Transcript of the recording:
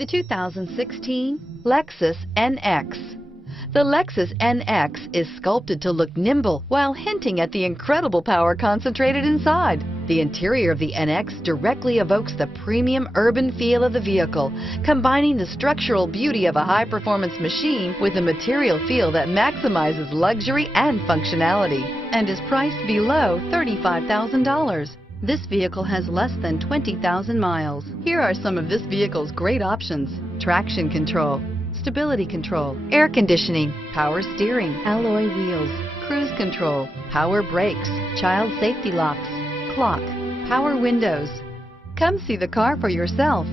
The 2016 Lexus NX. The Lexus NX is sculpted to look nimble while hinting at the incredible power concentrated inside. The interior of the NX directly evokes the premium urban feel of the vehicle, combining the structural beauty of a high-performance machine with a material feel that maximizes luxury and functionality, and is priced below $35,000. This vehicle has less than 20,000 miles. Here are some of this vehicle's great options: traction control, stability control, air conditioning, power steering, alloy wheels, cruise control, power brakes, child safety locks, clock, power windows. Come see the car for yourself.